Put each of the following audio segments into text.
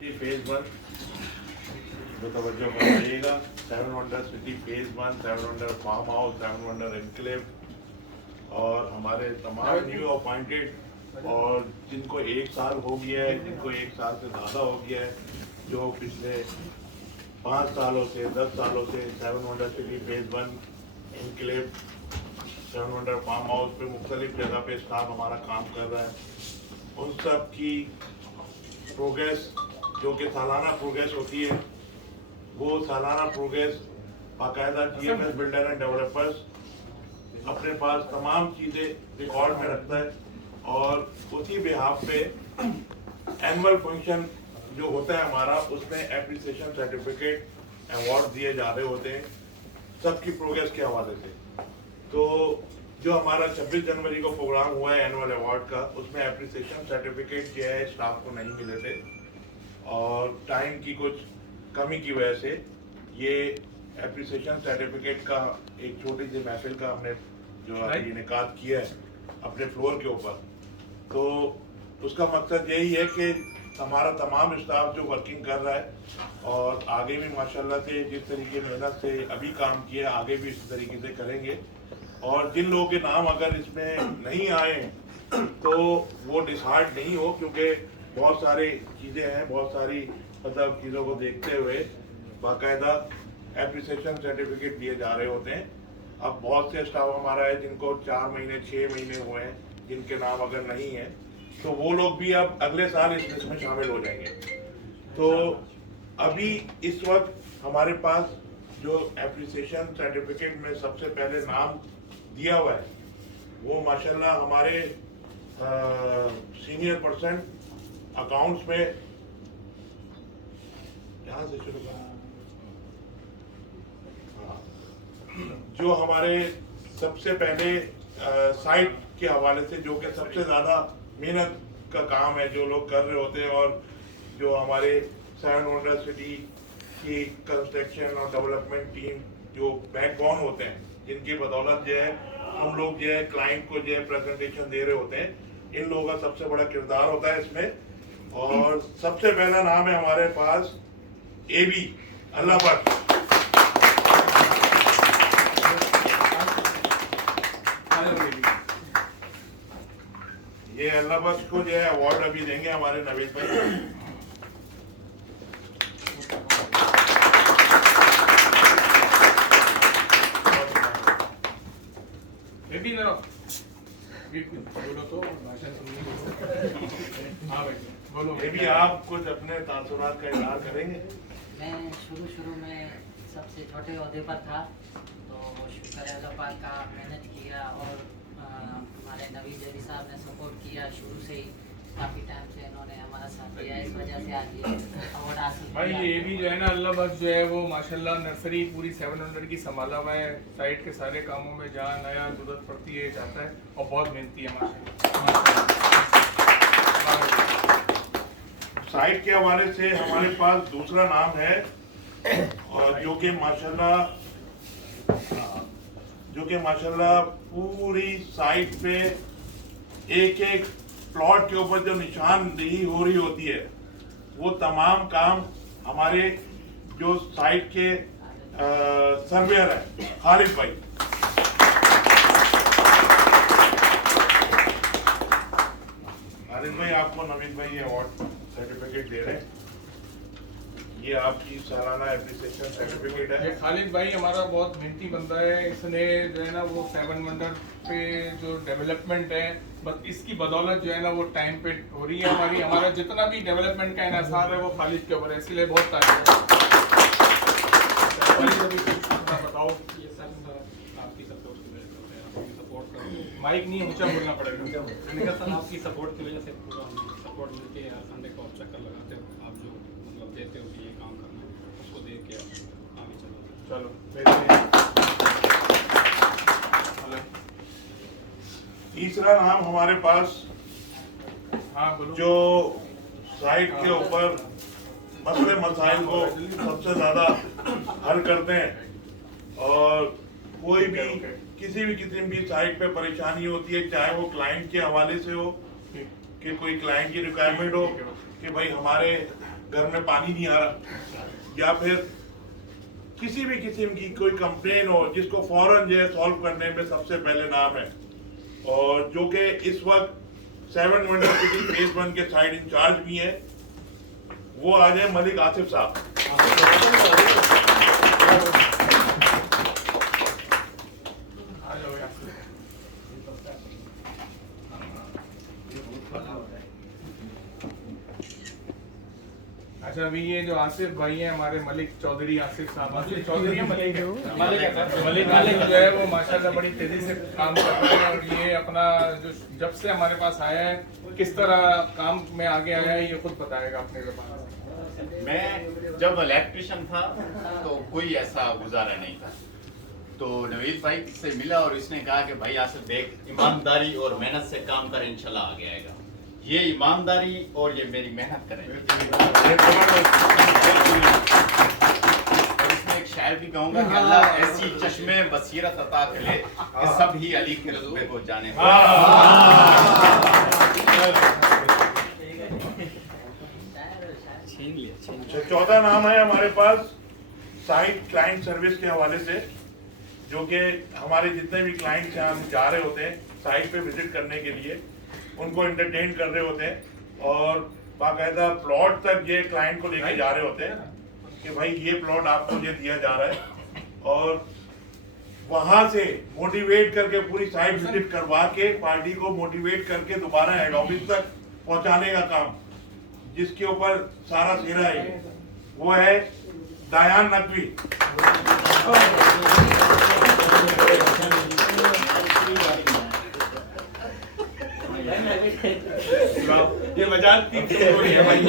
Phase 1 जो तवज्जो कराइएगा। 7 wonder city phase 1, 7 wonder farm house, 7 wonder enclave और हमारे तमाम न्यू अपॉइंटेड और जिनको 1 साल हो गया है, जिनको 1 साल से ज़्यादा हो गया है, जो पिछले 5 सालों से 10 सालों से 7 wonder city phase 1 enclave 7 wonder farm house पे मुख्तलिफ जगह पे स्टाफ हमारा काम कर रहा है। उन सब की प्रोग्रेस जो कि सालाना प्रोग्रेस होती है, वो सालाना प्रोग्रेस बाकायदा GMS बिल्डर एंड डेवलपर्स अपने पास तमाम चीज़ें रिकॉर्ड में रखता है और उसी बिहाफ पे एनुअल फंक्शन जो होता है हमारा, उसमें एप्रिसिएशन सर्टिफिकेट अवार्ड दिए जा रहे होते हैं सबकी प्रोग्रेस के हवाले से। तो जो हमारा 26 जनवरी को प्रोग्राम हुआ है एनुअल अवार्ड का, उसमें एप्रिसिएशन सर्टिफिकेट जो है स्टाफ को नहीं मिले थे और टाइम की कुछ कमी की वजह से ये एप्रिसिएशन सर्टिफिकेट का एक छोटी सी महफिल का हमने जो इनेकाद किया है अपने फ्लोर के ऊपर। तो उसका मकसद यही है कि हमारा तमाम स्टाफ जो वर्किंग कर रहा है और आगे भी माशाल्लाह से जिस तरीके मेहनत से अभी काम किया आगे भी इस तरीके से करेंगे और जिन लोगों के नाम अगर इसमें नहीं आए तो वो डिसहार्ट नहीं हो, क्योंकि बहुत सारी चीज़ें हैं, बहुत सारी मतलब चीज़ों को देखते हुए बाकायदा एप्रिसिएशन सर्टिफिकेट दिए जा रहे होते हैं। अब बहुत से स्टाफ हमारा है जिनको 4 महीने 6 महीने हुए हैं, जिनके नाम अगर नहीं है तो वो लोग भी अब अगले साल इस लिस्ट में शामिल हो जाएंगे। तो अभी इस वक्त हमारे पास जो एप्रिसिएशन सर्टिफिकेट में सबसे पहले नाम दिया हुआ है वो माशाल्लाह हमारे सीनियर पर्सन अकाउंट्स में यहाँ से शुरू जो हमारे सबसे पहले साइट के हवाले से जो कि सबसे ज़्यादा मेहनत का काम है जो लोग कर रहे होते हैं और जो हमारे 7 वंडर सिटी की कंस्ट्रक्शन और डेवलपमेंट टीम जो बैकबोन होते हैं, जिनकी बदौलत जो है हम लोग जो है क्लाइंट को जो है प्रेजेंटेशन दे रहे होते हैं, इन लोगों का सबसे बड़ा किरदार होता है इसमें। और सबसे पहला नाम है हमारे पास AB अल्लाह भट्ट। ये अल्लाह भट्ट को जो है अवार्ड अभी देंगे हमारे नवीद भाई। बोलो तो भाषण सुनने। हाँ भाई बोलो। ये भी आप कुछ अपने तासुरात का इजहार करेंगे। मैं शुरू में सबसे छोटे ओहदे पर था, तो शुक्र है अल्लाह पाक का, मेहनत किया और हमारे नवीद अली साहब ने सपोर्ट किया शुरू से ही, काफ़ी टाइम से इन्होंने हमारा साथ दिया, इस वजह से आज ये अवार्ड हासिल भाई किया। ये भी जो है ना अल्लाह बख्श जो है वो माशाल्लाह नर्सरी पूरी 700 की संभाला हुआ है, साइट के सारे कामों में जहाँ नया जरूरत पड़ती है जाता है और बहुत मेहनती है माशाल्लाह। साइट के हवाले से हमारे पास दूसरा नाम है और जो कि माशाल्लाह पूरी साइट पे एक एक प्लॉट के ऊपर जो निशानदेही हो रही होती है वो तमाम काम हमारे जो साइट के सर्वेयर है खालिद भाई। खालिद भाई आपको नवीद भाई ये अवार्ड सर्टिफिकेट दे रहे हैं, ये आपकी सालाना एप्रिसिएशन सर्टिफिकेट है। ये खालिद भाई हमारा बहुत मेहनती बंदा है, इसने जो है ना वो 7 वंडर पे जो डेवलपमेंट है बस इसकी बदौलत जो है ना वो टाइम पे हो रही है हमारा जितना भी डेवलपमेंट का इन्हिसार है वो खालिद के ऊपर है, इसलिए बहुत तारीफ है। बताओ। ये सब आपकी सपोर्ट की वजह से आपकी सपोर्ट का माइक नहीं ऊंचा बोलना पड़ेगा। मैंने कहा सर आपकी सपोर्ट की वजह से पूरा सपोर्ट मिलके संडे को चक्कर लगाते हो, आप जो मतलब देते हो कि ये काम करना है उसको देख के आगे चलो। चलो तीसरा नाम हमारे पास हाँ बोलो। जो साइट के ऊपर मसले मसाइल को सबसे ज़्यादा हल करते हैं और कोई भी किसी भी किस्म की साइट पे परेशानी होती है, चाहे वो क्लाइंट के हवाले से हो कि कोई क्लाइंट की रिक्वायरमेंट हो कि भाई हमारे घर में पानी नहीं आ रहा, या फिर किसी भी किस्म की कोई कंप्लेन हो जिसको फौरन जो है सॉल्व करने में सबसे पहले नाम है, और जो कि इस वक्त 7 वंडर सिटी फेज 1 के साइड इंचार्ज भी हैं, वो आ जाए मलिक आसिफ साहब। अच्छा, अभी ये जो आसिफ भाई हैं हमारे, मलिक चौधरी आसिफ साहब, आसिफ चौधरी है, मलिक है, मलिक जो है वो माशाल्लाह बड़ी तेजी से काम कर रहे हैं, और ये अपना जो जब से हमारे पास आया है किस तरह काम में आगे आया है ये खुद बताएगा अपने ज़बान से। मैं जब इलेक्ट्रिशियन था तो कोई ऐसा गुजारा नहीं था, तो नवीद भाई से मिला और इसने कहा कि भाई आसिफ देख, ईमानदारी और मेहनत से काम कर, इंशाल्लाह आगे आएगा। ये ईमानदारी और ये मेरी मेहनत करेंगे। और इसमें एक शायर भी कहूँगा कि अल्लाह ऐसी चश्मे बसीरत अता करे कि सब ही अली के रुतबे को जाने। चौथा नाम है हमारे पास साइट क्लाइंट सर्विस के हवाले से, जो कि हमारे जितने भी क्लाइंट्स यहाँ जा रहे होते हैं साइट पे विजिट करने के लिए, उनको एंटरटेन कर रहे होते हैं, और बाकायदा प्लॉट तक ये क्लाइंट को लेके जा रहे होते हैं कि भाई ये प्लॉट आपको ये दिया जा रहा है, और वहां से मोटिवेट करके पूरी साइट विजिट करवा के पार्टी को मोटिवेट करके दोबारा हेड ऑफिस तक पहुंचाने का काम, जिसके ऊपर सारा सेरा है, वो है दायान नकवी। ये बजाज की स्टोरी है भाई।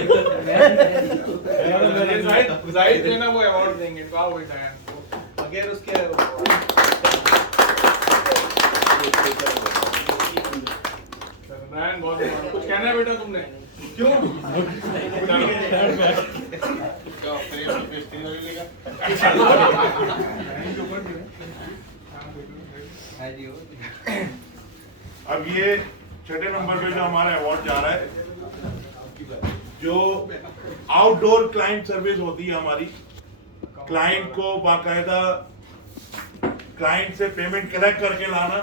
जाहिद जो है ना वो अवार्ड देंगे, तो आओ दायान को अगर उसके दायान बहुत कुछ कहना है बेटा तुमने? क्यों? अब ये छठे नंबर पे जो हमारा अवार्ड जा रहा है, जो आउटडोर क्लाइंट सर्विस होती है हमारी, क्लाइंट को बाकायदा क्लाइंट से पेमेंट कलेक्ट करके लाना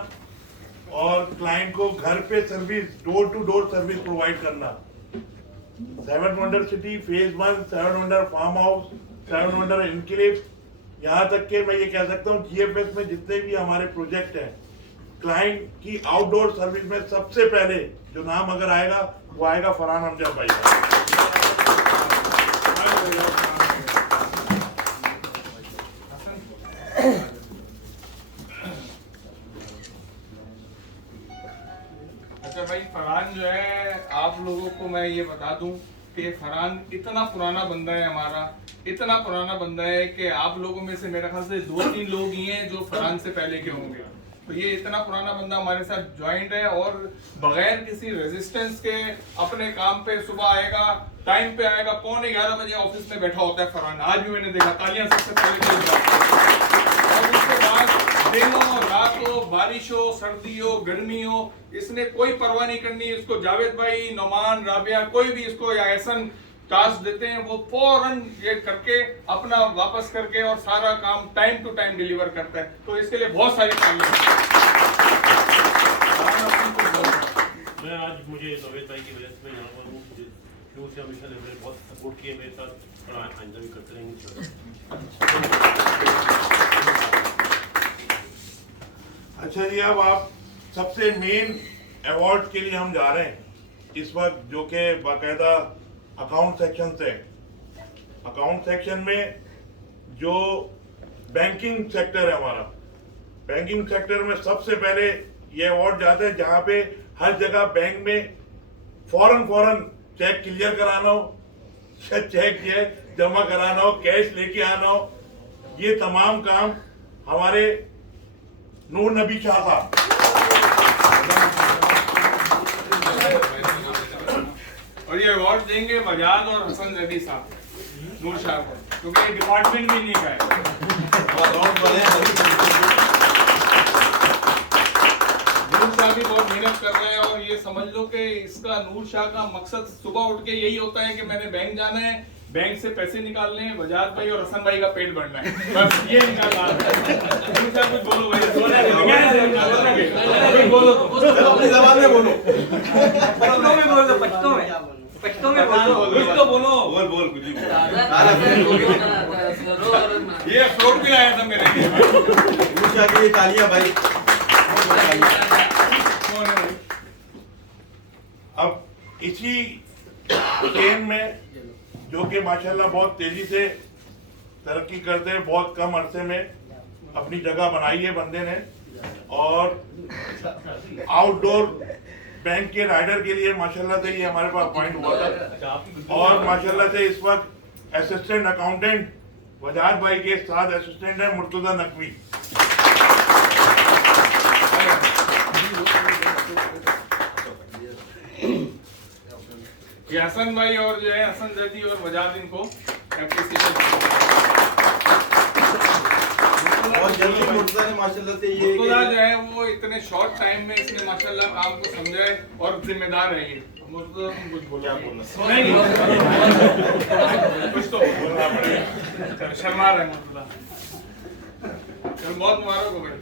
और क्लाइंट को घर पे service, door to door service provide करना। 7 wonder city phase 1, 7 wonder farm house, 7 wonder enclave, यहाँ तक के मैं ये कह सकता हूँ GFS में जितने भी हमारे प्रोजेक्ट हैं, क्लाइंट की आउटडोर सर्विस में सबसे पहले जो नाम अगर आएगा वो आएगा फरहान अमजद भाई का। अच्छा भाई, फरहान जो है, आप लोगों को मैं ये बता दूं कि फरहान इतना पुराना बंदा है हमारा, इतना पुराना बंदा है कि आप लोगों में से मेरे ख्याल से 2-3 लोग ही हैं जो फरहान से पहले के होंगे। तो ये इतना पुराना बंदा हमारे साथ ज्वाइंट है, और बगैर किसी रेजिस्टेंस के अपने काम पे सुबह आएगा, टाइम पे आएगा, 11:15 बजे ऑफिस में बैठा होता है फरहान। आज भी मैंने देखा, तालियां सबसे पहले। और उसके बाद दिनों रातों, बारिश हो, सर्दी हो, गर्मी हो, इसने कोई परवाह नहीं करनी। इसको जावेद भाई, नौमान, राबिया, कोई भी इसको या एहसन टास्क देते हैं, वो फौरन ये करके अपना वापस करके और सारा काम टाइम टू टाइम डिलीवर करता है। तो इसके लिए बहुत सारी तालियां। मैं आज मुझे नवेद भाई की वजह से मैं यहाँ पर हूँ। मुझे शुरू से हमेशा ने बहुत सपोर्ट किया मेरे साथ, और आइंदा भी करते रहेंगे। अच्छा जी, अब आप सबसे मेन अवार्ड के लिए हम जा रहे हैं इस वक्त, जो कि बाकायदा अकाउंट सेक्शन से। अकाउंट सेक्शन में जो बैंकिंग सेक्टर है हमारा, बैंकिंग सेक्टर में सबसे पहले ये अवार्ड जाता है जहाँ पे हर जगह बैंक में फौरन चेक क्लियर कराना हो, चेक जमा कराना हो, कैश लेके आना हो, ये तमाम काम हमारे नूर नबी शाह साहब। और ये अवार्ड देंगे बजाज और हसन रबी साहब, नूर शाह को, क्योंकि ये डिपार्टमेंट भी नहीं का है। नूर शाह भी बहुत मेहनत कर रहे हैं, और ये समझ लो कि इसका, नूर शाह का मकसद सुबह उठ के यही होता है कि मैंने बैंक जाना है, बैंक से पैसे निकालने हैं, बजाज भाई और हसन भाई का पेट भरना है, बस ये इनका काम है। कुछ बोलो भाई, कुछ बोलो तो अपनी जबान में बोलो। पश्तो में बोल दो, पश्तो में कुछ तो बोलो। बोल कुछ भी ये अखरोट भी लाया था मेरे लिए। उषा के लिए तालियां भाई। अब इसी चेन में जो कि माशाल्लाह बहुत तेजी से तरक्की करते हैं, बहुत कम अरसे में अपनी जगह बनाई है बंदे ने, और आउटडोर बैंक के राइडर के लिए माशाल्लाह से ये हमारे पास अपॉइंट हुआ था, और माशाल्लाह से इस वक्त असिस्टेंट अकाउंटेंट बजाज भाई के साथ असिस्टेंट है मुर्तजा नकवी। ये हसन भाई और जो है हसन जदी और बजाज इनको एप्रिसिएशन। बहुत जल्दी मुर्तजा ने माशाल्लाह से ये मुर्तजा जो है वो इतने शॉर्ट टाइम में इसने माशाल्लाह काम को समझा है और जिम्मेदार है ये। मुर्तजा तुम कुछ बोलो। क्या बोलना? नहीं कुछ तो बोलना पड़ेगा, शर्मा रहे मुर्तजा। चल बहुत मुबारक हो भाई।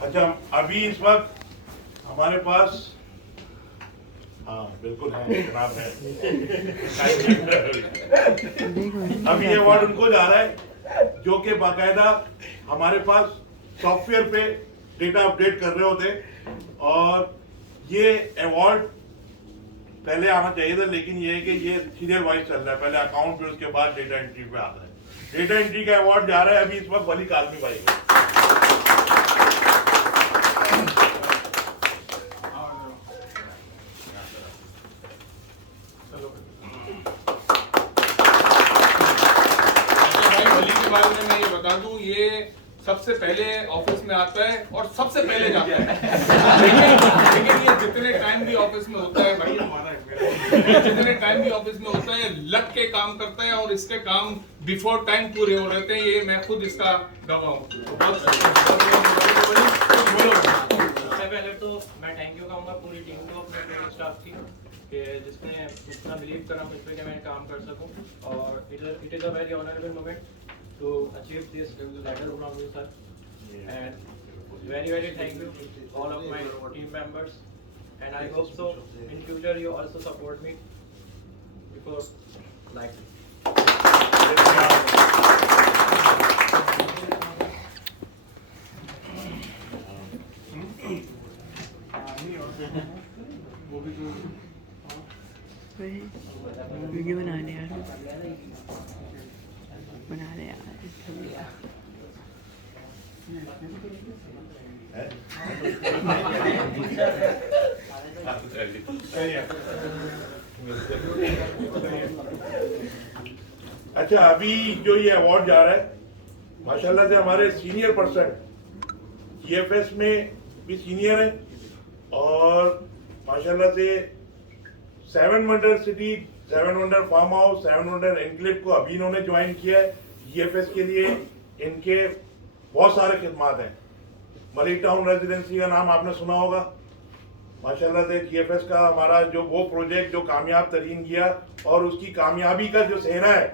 अच्छा, अभी इस वक्त हमारे पास, हाँ बिल्कुल है जनाब है, अभी ये अवार्ड उनको जा रहा है जो कि बाकायदा हमारे पास सॉफ्टवेयर पे डेटा अपडेट कर रहे होते, और ये अवार्ड पहले आना चाहिए था, लेकिन ये है कि ये सीरियल वाइज चल रहा है, पहले अकाउंट पे उसके बाद डेटा एंट्री पे आता है। डेटा एंट्री का अवार्ड जा रहा है अभी इस वक्त वली कालमी भाई को। ये सबसे पहले ऑफिस में आता है और सबसे पहले जाता है। लेकिन ये जितने टाइम भी ऑफिस में होता है भाई हमारा है, जितने टाइम भी ऑफिस में होता है लग के काम करता है और इसके काम बिफोर टाइम पूरे हो रहते हैं। ये मैं खुद इसका गवाह हूँ। सबसे पहले तो मैं थैंक यू कहूँगा पूरी टीम को, अपने पूरे स्टाफ की, कि जिसने इतना बिलीव करा मुझ पे कि मैं काम कर सकूँ, और it is a very honourable moment to achieve this ladder from you, sir. And very thank you all of my team members, and I hope so in future you also support me because like video बना ले यार, बना ले यार। अच्छा, अभी जो ये अवार्ड जा रहा है माशाल्लाह से हमारे सीनियर पर्सन जीएफएस में भी सीनियर है, और माशाल्लाह से 7 wonder city, 7 wonder farm house, 7 wonder enclave को अभी इन्होंने ज्वाइन किया है। जीएफएस के लिए इनके बहुत सारे खिदमात हैं। मलिक टाउन रेजिडेंसी का नाम आपने सुना होगा। माशाल्लाह से जीएफएस का हमारा जो वो प्रोजेक्ट जो कामयाब तरीन किया, और उसकी कामयाबी का जो सेहरा है,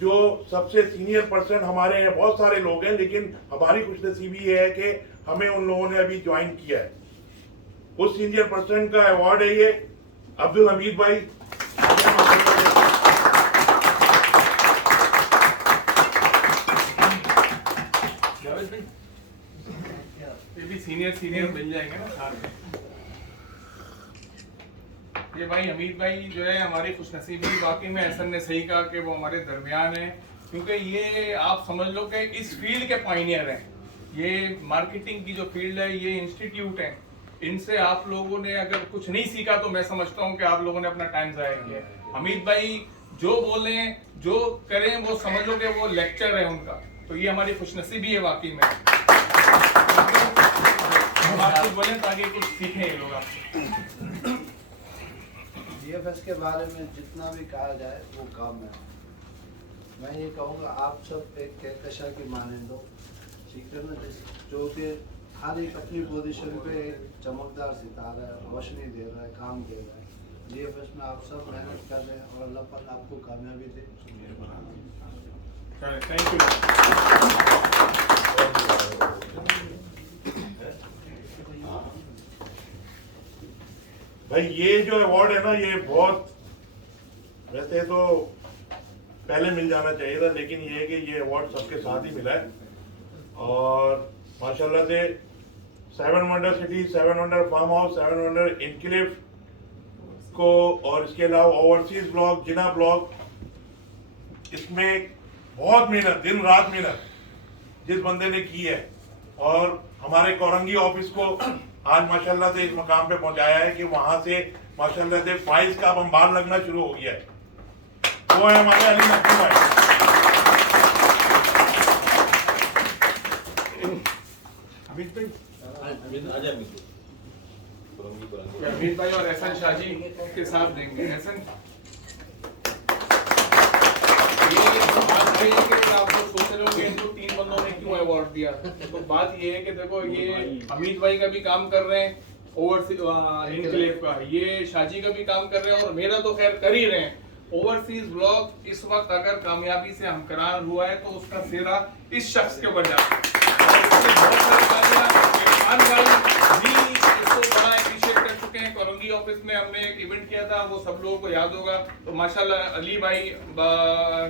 जो सबसे सीनियर पर्सन हमारे हैं, बहुत सारे लोग हैं, लेकिन हमारी खुशनसीबी ये है कि हमें उन लोगों ने अभी ज्वाइन किया है। उस सीनियर पर्सन का अवार्ड है ये अब्दुल हमीद भाई। ये भी सीनियर मिल जाएंगे ना साथ में। ये भाई हमीद भाई जो है हमारी खुशनसीबी, वाकई में एहसन ने सही कहा कि वो हमारे दरमियान है, क्योंकि ये आप समझ लो कि इस फील्ड के पायनियर हैं। ये मार्केटिंग की जो फील्ड है, ये इंस्टीट्यूट है, इनसे आप लोगों ने अगर कुछ नहीं सीखा तो मैं समझता हूँ कि आप लोगों ने अपना टाइम ज़ाया किया। हमीद भाई जो बोलें जो करें वो समझ लो कि वो लेक्चर है उनका, तो ये हमारी खुशनसीबी है वाकई में। हम आप कुछ बोलें ताकि कुछ सीखें ये लोग आपसे। जीएफएस के बारे में जितना भी कहा जाए वो काम है। मैं ये कहूँगा आप सब एक कहकशा की मानंद हो, ठीक है ना, जो कि हर एक अपनी पोजीशन पे एक चमकदार सितारा है, रोशनी दे रहा है, काम दे रहा है। जीएफएस में आप सब मेहनत कर रहे हैं और अल्लाह पाक आपको कामयाबी दे। Thank you. भाई ये जो अवार्ड है ना, ये बहुत, वैसे तो पहले मिल जाना चाहिए था, लेकिन ये है कि ये अवार्ड सबके साथ ही मिला है। और माशाल्लाह से 7 wonder city, 7 wonder farm house, 7 wonder enclave को, और इसके अलावा ओवरसीज ब्लॉक, जिना ब्लॉक, इसमें बहुत मेहनत, दिन रात मेहनत जिस बंदे ने की है, और हमारे कोरंगी ऑफिस को आज माशाल्लाह से इस मकाम पे पहुंचाया है कि वहां से माशाल्लाह से फाइल्स का बम्बार लगना शुरू हो गया है। वो है हमारे अली नकवी भाई। अमित भाई और एहसन शाहजी के साथ देंगे। एहसन, ये आप लोग सोच रहे होंगे इनको 3 बंदों ने क्यों अवार्ड दिया, तो बात ये है कि देखो ये अमित भाई का भी काम कर रहे हैं ओवरसीज इनक्लेव का, ये शाहजी का भी काम कर रहे हैं, और मेरा तो खैर कर ही रहे हैं। ओवरसीज ब्लॉक इस वक्त अगर कामयाबी से हमकरार हुआ है तो उसका सिरा इस शख्स के ऊपर जाता है। इसको बड़ा एप्रिशिएट कर चुके हैं। कोरंगी ऑफिस में हमने एक इवेंट किया था, वो सब लोगों को याद होगा। तो माशाल्लाह अली भाई,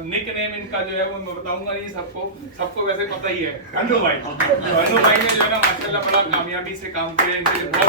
निक नेम इनका जो है वो मैं बताऊंगा नहीं, सबको वैसे पता ही है, अनु भाई। तो अनु भाई ने जो है ना माशाल्लाह बड़ा कामयाबी से काम किया, इनके लिए बहुत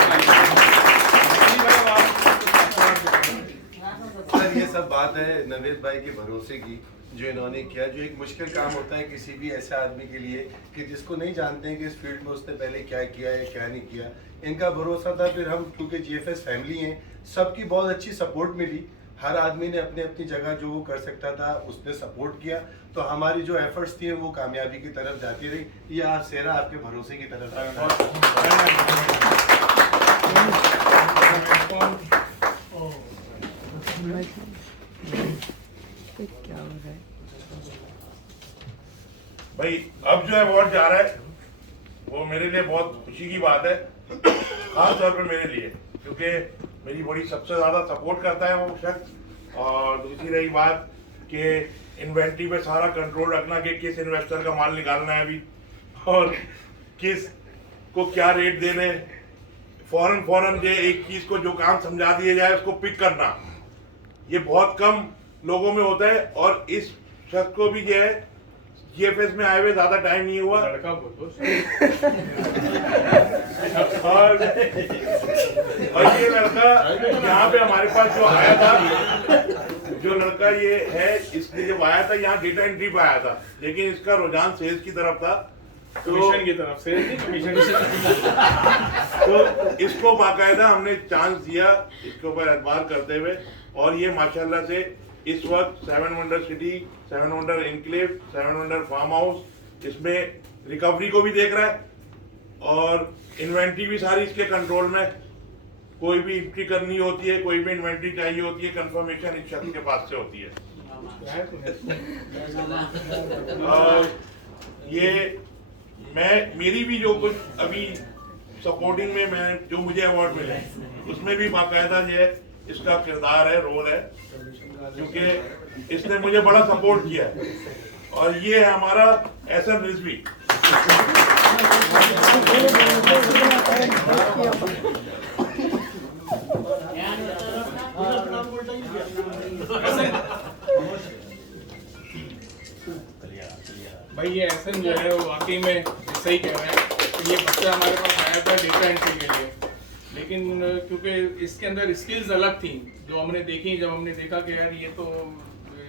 सर ये सब बात है नवेद भाई के भरोसे की, जो इन्होंने किया, जो एक मुश्किल काम होता है किसी भी ऐसे आदमी के लिए कि जिसको नहीं जानते हैं कि इस फील्ड में उसने पहले क्या किया है क्या नहीं किया। इनका भरोसा था, फिर हम क्योंकि जीएफएस फैमिली हैं, सबकी बहुत अच्छी सपोर्ट मिली, हर आदमी ने अपनी अपनी जगह जो वो कर सकता था उसने सपोर्ट किया, तो हमारी जो एफर्ट्स थी वो कामयाबी की तरफ जाती रही। ये आज सेरा आपके भरोसे की तरफ क्या हो रहा है भाई। अब जो अवार्ड जा रहा है वो मेरे लिए बहुत खुशी की बात है, खास तौर पे मेरे लिए, क्योंकि मेरी बड़ी सबसे ज्यादा सपोर्ट करता है वो शख्स। और दूसरी रही बात कि इन्वेंट्री पे सारा कंट्रोल रखना कि किस इन्वेस्टर का माल निकालना है अभी, और किस को क्या रेट देने, फौरन जो एक चीज को जो काम समझा दिया जाए उसको पिक करना, ये बहुत कम लोगों में होता है। और इस शख्स को भी जो है जीएफएस में आए हुए ज्यादा टाइम नहीं हुआ, लड़का बोलो। और ये लड़का यहाँ पे हमारे पास जो आया था, जो लड़का ये है, इसने जब आया था यहाँ डेटा एंट्री पे आया था, लेकिन इसका रुझान सेल्स की तरफ था, कमीशन की तरफ से तो इसको बाकायदा हमने चांस दिया इसके ऊपर एतबार करते हुए। और ये माशाल्लाह से इस वक्त 7 wonder city, 7 wonder enclave, 7 wonder farm house, इसमें रिकवरी को भी देख रहा है, और इन्वेंट्री भी सारी इसके कंट्रोल में। कोई भी एंट्री करनी होती है, कोई भी इन्वेंट्री चाहिए होती है, कंफर्मेशन इस शख्स के पास से होती है। और ये मेरी भी जो कुछ अभी सपोर्टिंग में मैं जो मुझे अवार्ड मिले उसमें भी बाकायदा जो है इसका किरदार है, रोल है, क्योंकि इसने मुझे बड़ा सपोर्ट किया है। और ये है हमारा एहसन रिजवी। भाई ये एहसन जो है वो वाकई में सही कह रहे हैं। ये बच्चा हमारे पास आया था डेटा एंट्री के लिए, लेकिन क्योंकि इसके अंदर स्किल्स अलग थी जो हमने देखी, जब हमने देखा कि यार ये तो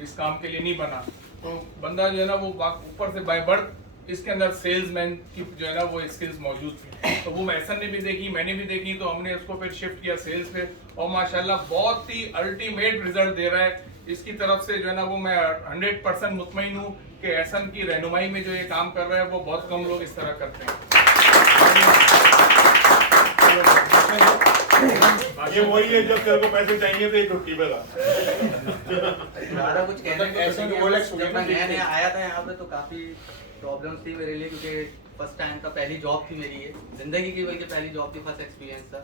इस काम के लिए नहीं बना, तो बंदा जो है ना वो ऊपर से बाय बर्थ इसके अंदर सेल्समैन की जो है ना वो स्किल्स मौजूद थी। तो वो एहसन ने भी देखी, मैंने भी देखी, तो हमने उसको फिर शिफ्ट किया सेल्स पे, और माशाल्लाह बहुत ही अल्टीमेट रिजल्ट दे रहा है। इसकी तरफ से जो है ना वो मैं 100% मुतमईन हूँ कि एहसन की रहनुमाई में जो ये काम कर रहा है वो बहुत कम लोग इस तरह करते हैं। ये वही है जब तेरे को पैसे चाहिए थे छुट्टी पे था। ज़्यादा कुछ कहने को ऐसा नहीं वो है। लोग जब मैं नया आया था यहाँ पे तो काफ़ी प्रॉब्लम्स थी मेरे लिए, क्योंकि फर्स्ट टाइम था, पहली जॉब थी मेरी, ये जिंदगी की बल्कि पहली जॉब थी, फर्स्ट एक्सपीरियंस था।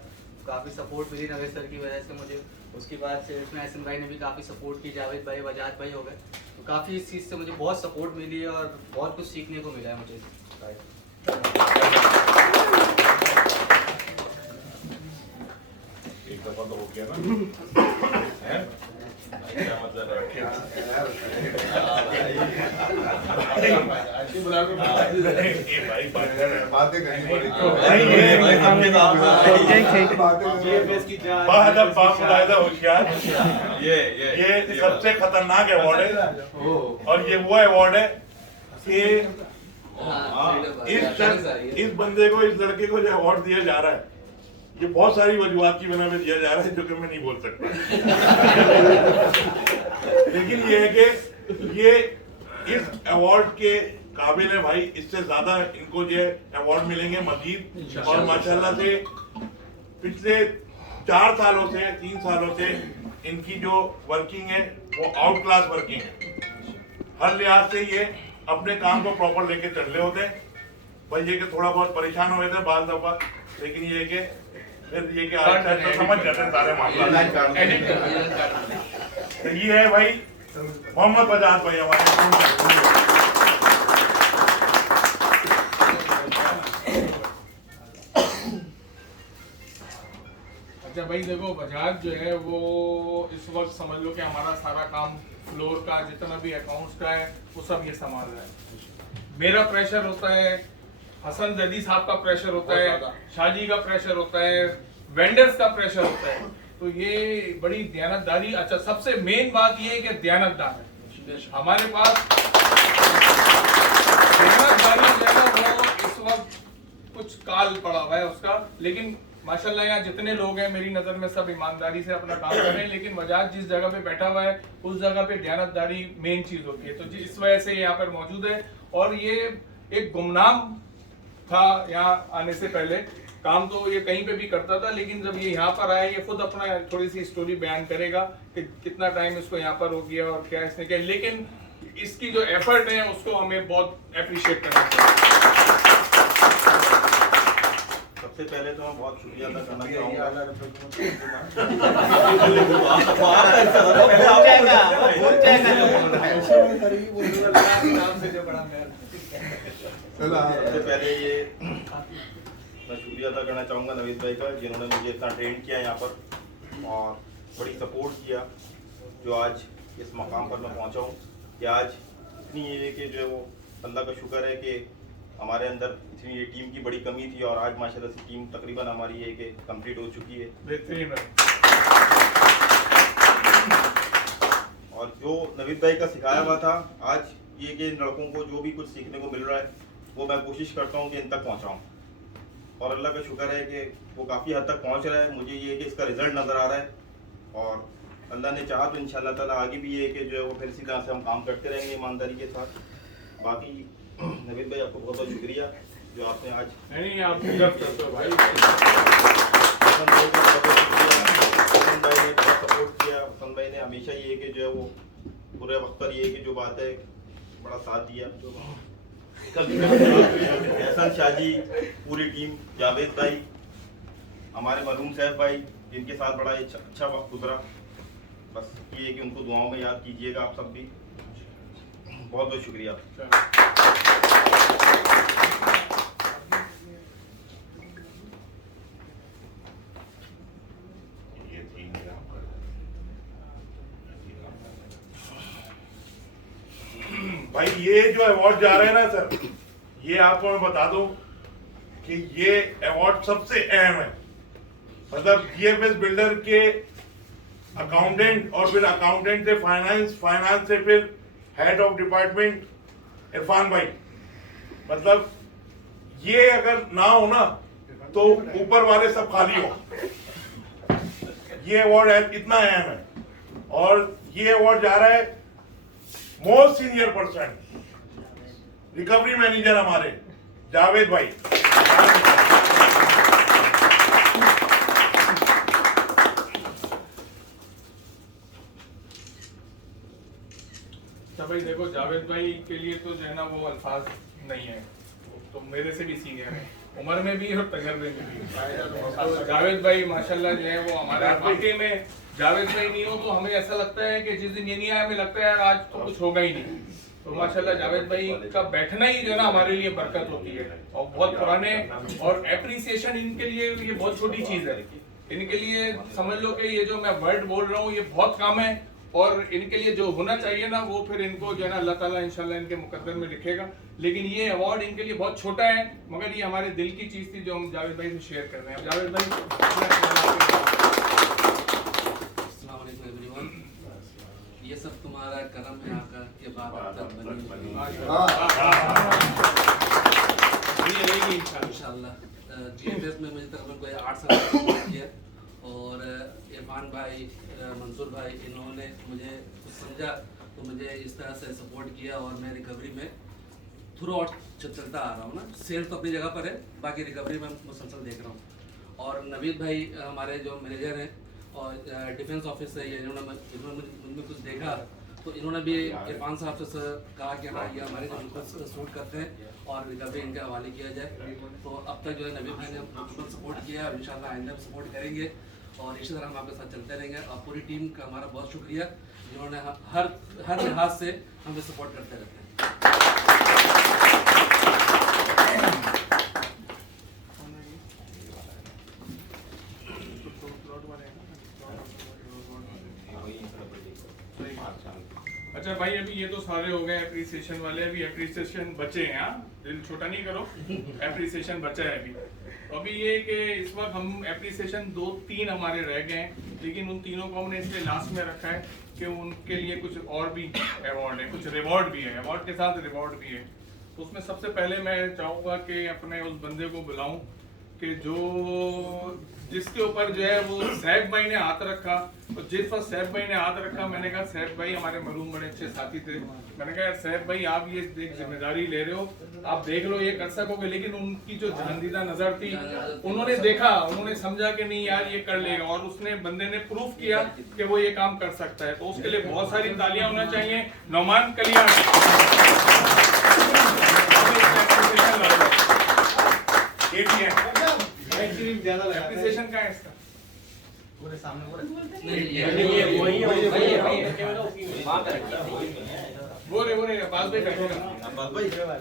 काफ़ी सपोर्ट मिली नवेद सर की वजह से मुझे। उसके बाद से इसमें एहसन भाई ने भी काफ़ी सपोर्ट की, जावेद भाई, बजाज भाई हो गए, तो काफ़ी इस चीज़ से मुझे बहुत सपोर्ट मिली है और बहुत कुछ सीखने को मिला है मुझे। एक दफा तो हो गया ना हैं? क्या मतलब है? ये भाई बात कर रहे हैं। बातें करनी पड़ेगी। बाहदब बामुलाहिदा होशियार, ये सबसे खतरनाक अवार्ड है और ये वो अवार्ड है कि इस बंदे को, इस लड़के को जो अवार्ड दिया जा रहा है, ये बहुत सारी वजूहात की वजह में दिया जा रहा है जो कि मैं नहीं बोल सकता। लेकिन ये है कि ये इस अवार्ड के काबिल है भाई। इससे ज्यादा इनको जो अवार्ड मिलेंगे मजीद। और माशाल्लाह से पिछले 4 सालों से 3 सालों से इनकी जो वर्किंग है वो आउट क्लास वर्किंग है। हर लिहाज से ये अपने काम को प्रॉपर लेके चल रहे होते हैं। भाई ये कि थोड़ा बहुत परेशान हुए थे बाल दफा, लेकिन ये कि फिर ये कि आज तक तो समझ जाते हैं सारे मामला। तो ये है भाई मोहम्मद बजाज भाई हमारे। अच्छा भाई देखो, बजाज जो है वो इस वक्त समझ लो कि हमारा सारा काम फ्लोर का जितना भी अकाउंट्स का है वो सब ये संभाल रहा है। मेरा प्रेशर होता है, हसन जदी साहब का प्रेशर होता है, शाजी का प्रेशर होता है, वेंडर्स का प्रेशर होता है। तो ये बड़ी दयानतदारी। अच्छा सबसे मेन बात ये है कि दयानतदार है हमारे पास। दयानतदारी जो है ना वो इस वक्त कुछ काल पड़ा हुआ है उसका, लेकिन माशाल्लाह यहाँ जितने लोग हैं मेरी नज़र में सब ईमानदारी से अपना काम कर रहे हैं। लेकिन बजाज जिस जगह पे बैठा हुआ है उस जगह पे दयानतदारी मेन चीज होती है। तो इस वजह से यहाँ पर मौजूद है। और ये एक गुमनाम था यहाँ आने से पहले, काम तो ये कहीं पे भी करता था, लेकिन जब ये यहाँ पर आया ये खुद अपना थोड़ी सी स्टोरी बयान करेगा कि कितना टाइम इसको यहाँ पर हो गया और क्या इसने किया। लेकिन इसकी जो एफर्ट है उसको हमें बहुत अप्रिशिएट करना चाहिए। सबसे पहले तो मैं बहुत शुक्रिया अदा करना चाहूँगा। सबसे पहले ये मैं शुक्रिया अदा करना चाहूँगा नवेद भाई का, जिन्होंने मुझे इतना ट्रेन किया यहाँ पर और बड़ी सपोर्ट किया, जो आज इस मकाम पर मैं पहुँचा हूँ। कि आज इतनी ये कि जो है वो अल्लाह का शुक्र है कि हमारे अंदर इतनी ये टीम की बड़ी कमी थी और आज माशाल्लाह से टीम तकरीबन हमारी ये कि कंप्लीट हो चुकी है। बेहतरीन है। और जो नवीद भाई का सिखाया हुआ था, आज ये कि इन लड़कों को जो भी कुछ सीखने को मिल रहा है वो मैं कोशिश करता हूँ कि इन तक पहुँचाऊँ। और अल्लाह का शुक्र है कि वो काफ़ी हद तक पहुँच रहा है। मुझे ये कि इसका रिजल्ट नज़र आ रहा है और अल्लाह ने चाहा तो इंशाल्लाह ताला आगे भी ये कि जो है वो फिर इसी तरह से हम काम करते रहेंगे ईमानदारी के साथ। बाकी नवीद भाई आपको बहुत बहुत शुक्रिया जो आपने आज नहीं आप करते हो भाई। हसन भाई का बहुत बहुत शुक्रिया। हसन भाई ने बहुत सपोर्ट किया। हसन भाई ने हमेशा ये कि जो है वो पूरे वक्त पर ये कि जो बात है बड़ा साथ दिया। एहसन शाजी, पूरी टीम, जावेद भाई, हमारे मरहूम सैफ भाई, जिनके साथ बड़ा अच्छा वक्त गुजरा। बस ये कि उनको दुआओं में याद कीजिएगा आप सब भी। बहुत बहुत शुक्रिया। भाई ये जो अवार्ड जा रहे हैं ना सर, ये आपको मैं बता दूं कि ये अवार्ड सबसे अहम है। मतलब जीएफएस बिल्डर के अकाउंटेंट और फिर अकाउंटेंट से फाइनेंस से फिर हेड ऑफ डिपार्टमेंट इरफान भाई, मतलब ये अगर ना हो ना तो ऊपर वाले सब खाली हो। ये अवार्ड इतना अहम है और ये अवार्ड जा रहा है most senior person, recovery manager हमारे जावेद भाई। तो भाई देखो, जावेद भाई के लिए तो जो है ना वो अल्फाज नहीं है, तो मेरे से भी सीनियर है। उम्र में भी और तजर्बे में भी। तो जावेद भाई माशाल्लाह जो है वो हमारे वाकई में, जावेद भाई नहीं हो तो हमें ऐसा लगता है कि जिस दिन ये नहीं आया हमें लगता है आज तो कुछ होगा ही नहीं। तो माशाल्लाह जावेद भाई का बैठना ही जो है ना हमारे लिए बरकत होती है। और बहुत पुराने और एप्रिसिएशन इनके लिए ये बहुत छोटी चीज है, इनके लिए समझ लो कि ये जो मैं वर्ड बोल रहा हूँ ये बहुत कम है, और इनके लिए जो होना चाहिए ना वो फिर इनको जो है ना अल्लाह ताला इंशाल्लाह इनके मुकद्दर में लिखेगा। लेकिन ये अवार्ड इनके लिए बहुत छोटा है, मगर ये हमारे दिल की चीज थी जो हम जावेद भाई से शेयर कर रहे हैं। जावेद भाई अस्सलाम वालेकुम एवरीवन, ये सब तुम्हारा करम है आका, ये बात अब तक बनी इंशाल्लाह। जीएफएस में मुझे तकरीबन कोई 8 साल काम किया, और इरफान भाई, मंसूर भाई, इन्होंने मुझे कुछ समझा तो मुझे इस तरह से सपोर्ट किया, और मैं रिकवरी में थ्रू आउट चलता आ रहा हूँ ना। सेल्स तो अपनी जगह पर है, बाकी रिकवरी में मुसलसल देख रहा हूँ। और नवीद भाई हमारे जो मैनेजर हैं और डिफेंस ऑफिस है, इन्होंने मुझमें कुछ देखा तो इन्होंने भी इरफान साहब से कहा कि हाँ ये हमारे जो बिल्कुल सूट करते हैं और रिकवरी इनके हवाले किया जाए। तो अब तक जो है नवीद भाई ने बिल्कुल सपोर्ट किया, और इंशाल्लाह आइंदा भी सपोर्ट करेंगे, और इसी तरह हम आपके साथ चलते रहेंगे। और पूरी टीम का हमारा बहुत शुक्रिया जिन्होंने हर लिहाज से हमें सपोर्ट करते रहते हैं। अच्छा भाई, अभी ये तो सारे हो गए एप्रिसिएशन वाले, अभी एप्रिसिएशन बचे हैं। हाँ, दिल छोटा नहीं करो, एप्रिसिएशन बचा है अभी। अभी ये कि इस वक्त हम एप्रिसिएशन 2-3 हमारे रह गए हैं, लेकिन उन तीनों को हमने इसलिए लास्ट में रखा है कि उनके लिए कुछ और भी अवार्ड है, कुछ रिवॉर्ड भी है, अवार्ड के साथ रिवॉर्ड भी है। तो उसमें सबसे पहले मैं चाहूँगा कि अपने उस बंदे को बुलाऊँ कि जिसके ऊपर जो है वो सैफ भाई ने हाथ रखा। और जिस वक्त सैफ भाई ने हाथ रखा, मैंने कहा सैफ भाई हमारे मरूम बड़े अच्छे साथी थे, मैंने कहा यार सैफ भाई आप ये एक जिम्मेदारी ले रहे हो, आप देख लो ये कर सकोगे। लेकिन उनकी जो जहांदीदा नजर थी, उन्होंने देखा, उन्होंने समझा कि नहीं यार ये कर लेगा, और उसने बंदे ने प्रूफ किया कि वो ये काम कर सकता है। तो उसके लिए बहुत सारी तालियां होना चाहिए। नौमान कलियाण एप्रिसिएशन का है इसका पूरे सामने बोले बात भी करेगा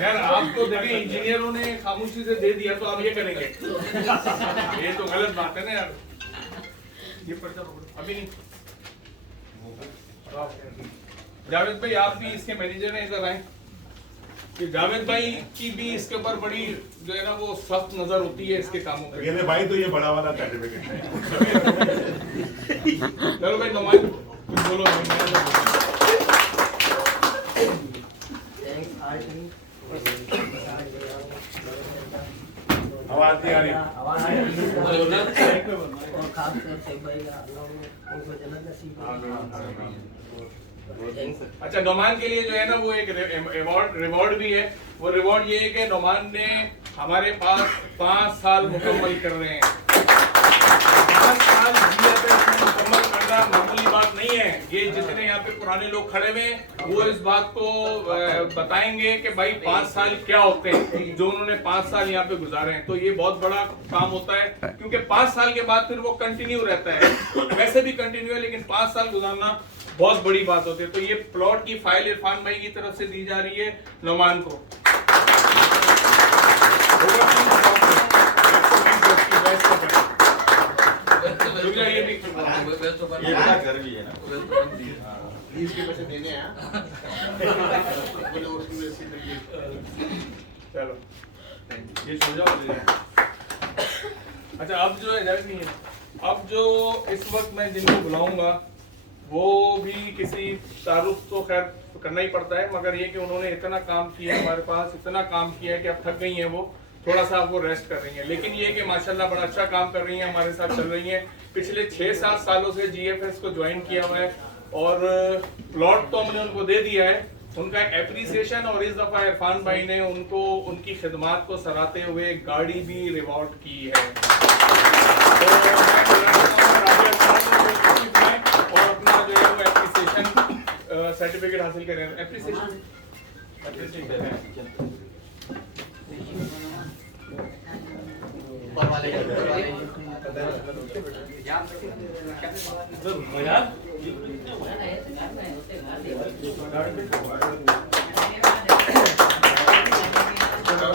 यार। आप तो देखें इंजीनियरों ने खामोशी से दे दिया तो आप ये करेंगे, ये तो गलत बात है ना यार। ये पर्चा अभी नहीं। जावेद भाई आप भी इसके मैनेजर हैं, इधर आए। कि जावेद भाई की भी इसके ऊपर बड़ी जो है ना वो सख्त नजर होती है इसके कामों पे। ये भाई तो ये बड़ा वाला सर्टिफिकेट है। चलो भाई नौमान कुछ बोलो। आवाज नहीं आ रही। और खासकर से भाई उनको जन्नत नसीब। अच्छा, नौमान के लिए जो है ना वो एक रिवॉर्ड भी है। वो रिवॉर्ड ये है कि नौमान ने हमारे पास 5 साल मुकम्मल कर रहे हैं। 5 साल मुकम्मल करना मामूली बात नहीं है। ये जितने यहाँ पे पुराने लोग खड़े हुए हैं वो इस बात को बताएंगे कि भाई 5 साल क्या होते हैं, जो उन्होंने 5 साल यहाँ पे गुजारे हैं। तो ये बहुत बड़ा काम होता है, क्योंकि 5 साल के बाद फिर वो कंटिन्यू रहता है। वैसे भी कंटिन्यू है, लेकिन 5 साल गुजारना बहुत बड़ी बात होती है। तो ये प्लॉट की फाइल इरफान भाई की तरफ से दी जा रही है नौमान को। घर भी है ना, इसके पैसे देने हैं। चलो ये सो जाओ। अच्छा, अब जो है नहीं है, अब जो इस वक्त मैं जिनको बुलाऊंगा वो भी किसी तारुफ तो खैर करना ही पड़ता है, मगर ये कि उन्होंने इतना काम किया हमारे पास, इतना काम किया है कि अब थक गई हैं वो, थोड़ा सा वो रेस्ट कर रही हैं। लेकिन ये कि माशाल्लाह बड़ा अच्छा काम कर रही हैं, हमारे साथ चल रही हैं। पिछले 6-7 सालों से जीएफएस को ज्वाइन किया हुआ है, और प्लॉट तो हमने उनको दे दिया है। उनका एप्रिसिएशन, और इस दफ़ा इरफान भाई ने उनको उनकी खिदमात को सराहते हुए गाड़ी भी रिवॉर्ड की है। और अपना जो है वो एप्रिसिएशन सर्टिफिकेट हासिल करें। एप्रिसिएशन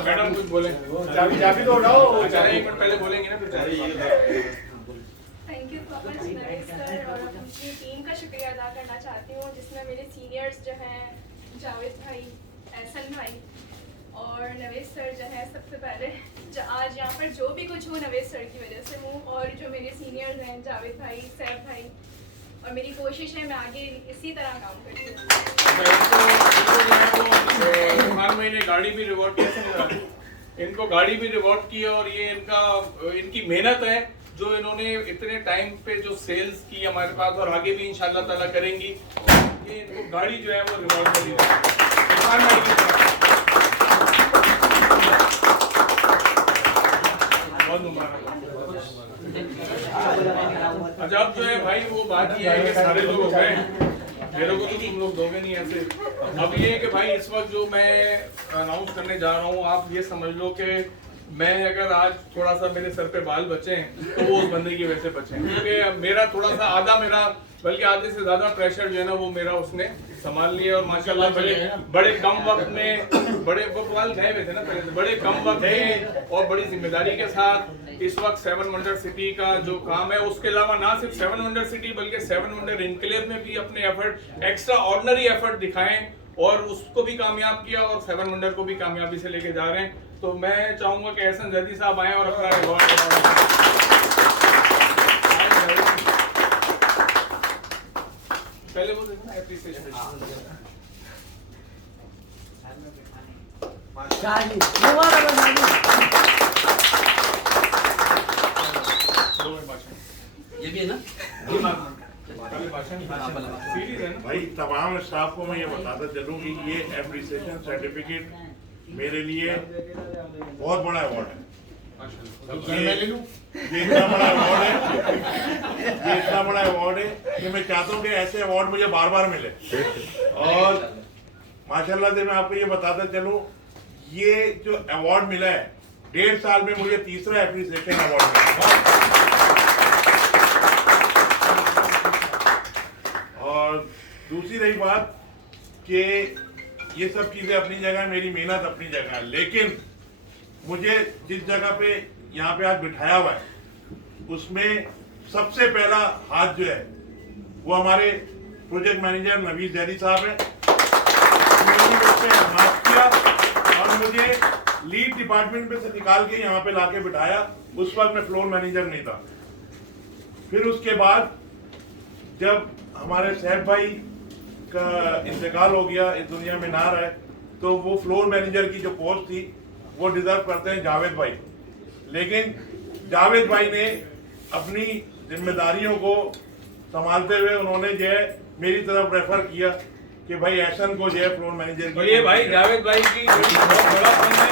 मैडम कुछ बोले, चाबी तो उठाओ, एक मिनट पहले बोलेंगे ना फिर। Thank you so much Naresh sir, और अपनी टीम का शुक्रिया अदा करना चाहती हूँ जिसमें मेरे सीनियर्स जो हैं जावेद भाई, एहसन भाई और नवेश सर जो हैं। सबसे पहले आज यहाँ पर जो भी कुछ हूँ नवेश सर की वजह से हूँ, और जो मेरे सीनियर्स हैं जावेद भाई, सैफ भाई, और मेरी कोशिश है मैं आगे इसी तरह काम करती हूँ। महीने गाड़ी भी रिवॉर्ड किया, इनको गाड़ी भी रिवॉर्ड की, और ये इनकी मेहनत है जो इन्होंने इतने टाइम पे जो सेल्स की हमारे पास, और आगे भी इंशाल्लाह ताला करेंगी। ये इनको गाड़ी जो है वो रिवॉर्ड कर दी। अच्छा अब जो है भाई वो बात ये है कि सारे लोग हो गए, मेरे को तो तुम लोग दोगे नहीं ऐसे। अब ये है कि भाई इस वक्त जो मैं अनाउंस करने जा रहा हूँ, आप ये समझ लो कि मैं अगर आज थोड़ा सा मेरे सर पे बाल बचे तो वो उस बंदे की वजह से बचे, क्योंकि मेरा थोड़ा सा बल्कि आधे से ज्यादा प्रेशर जो है ना वो मेरा उसने संभाल लिया, और माशाल्लाह बड़े कम वक्त में, बड़े बाल गए हुए थे ना पहले, बड़े कम वक्त में और बड़ी जिम्मेदारी के साथ इस वक्त 7 वंडर सिटी का जो काम है, उसके अलावा ना सिर्फ 7 वंडर सिटी बल्कि 7 वंडर इनक्लेव में भी अपने एफर्ट, एक्स्ट्रा ऑर्डिनरी एफर्ट दिखाएं, और उसको भी कामयाब किया और 7 वंडर को भी कामयाबी से लेके जा रहे हैं। तो मैं चाहूंगा कि एहसन जैदी साहब आए और अपना रिवॉर्ड पहले वो देखना एप्रिसिएशन। ये भी है ना? भाई तमाम स्टाफ को मैं ये बताता चलूँ कि ये एप्रिसिएशन सर्टिफिकेट मेरे लिए बहुत बड़ा अवार्ड है। ये इतना बड़ा अवार्ड है, ये इतना बड़ा अवार्ड है कि मैं चाहता हूँ कि ऐसे अवार्ड मुझे बार बार मिले। और माशाल्लाह से मैं आपको ये बताता चलूँ, ये जो अवार्ड मिला है 1.5 साल में मुझे तीसरा एप्रिसिएशन अवार्ड मिला। और दूसरी रही बात कि ये सब चीजें अपनी जगह, मेरी मेहनत अपनी जगह, लेकिन मुझे जिस जगह पे यहाँ पे आज बिठाया हुआ है उसमें सबसे पहला हाथ जो है वो हमारे प्रोजेक्ट मैनेजर नवीद जैदी साहब है। उन्होंने मुझ पे हाथ किया और मुझे लीड डिपार्टमेंट में से निकाल के यहाँ पे लाके बिठाया। उस वक्त मैं फ्लोर मैनेजर नहीं था। फिर उसके बाद जब हमारे सैफ भाई का इंतकाल हो गया, इस दुनिया में ना रहे, तो वो फ्लोर मैनेजर की जो पोस्ट थी वो डिजर्व करते हैं जावेद भाई। लेकिन जावेद भाई ने अपनी जिम्मेदारियों को संभालते हुए उन्होंने जो है मेरी तरफ रेफर किया कि भाई एहसन को जो है फ्लोर मैनेजर की। ये भाई जावेद भाई की बहुत बड़ा फंड है,